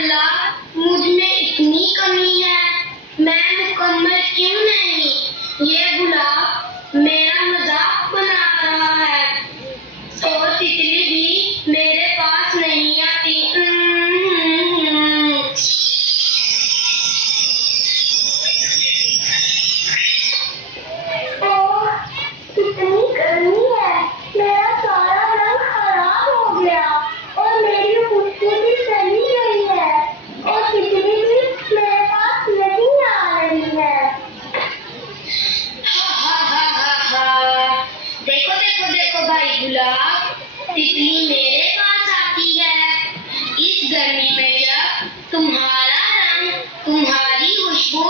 अल्लाह मुझ में इतनी कमी है, मैं मुकम्मल क्यों नहीं? ये गुलाब मेरा मजाक बना रहा है और तितली भी मेरे पास नहीं आती। ओह, कितनी गर्मी है, मेरा सारा रंग खराब हो गया और मेरी खुशबू भी चली गई है और तितली भी मेरे पास नहीं आ रही है। देखो देखो देखो भाई गुलाब, तितली मेरे पास आती है। इस गर्मी में जब तुम्हारा रंग, तुम्हारी खुशबू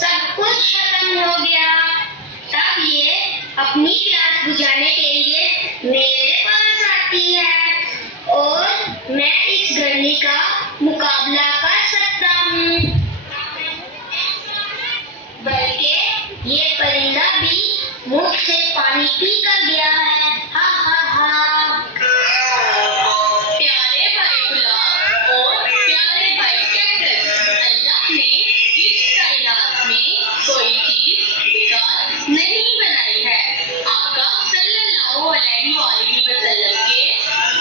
सब कुछ खत्म हो गया, तब ये अपनी प्यास बुझाने के लिए मेरे पास आती है और मैं इस गर्मी का मुकाबला कर सकता हूँ। बल्कि ये परिंदा भी मुख से पानी पी कर गया है। हा हा हा। प्यारे भाई गुलाब और प्यारे भाई कैक्टस, अल्लाह ने इस कायनात में कोई चीज बेकार नहीं बनाई है। आका सल्लल्लाहु अलैहि वसल्लम के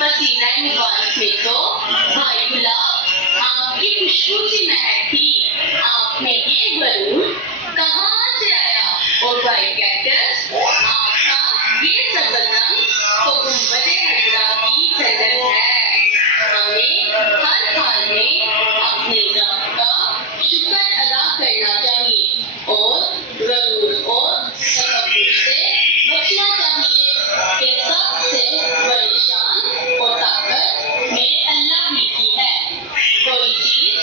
पसीना मुबारक में तो भाई गुलाब आपकी खुशबू की महक थी। आपने ये गरूर कहाँ से आया? और भाई कैक्टस, आपका ये सब्ज़ रंग तो गुंबद-ए हजरा की झलक है। हमें हर हाल में अपने रब का शुक्र अदा करना चाहिए और गरूर और तकब्बुर से बचना चाहिए कि सबसे बड़ी शान और ताकत मेरे अल्लाह ही की है। कोई चीज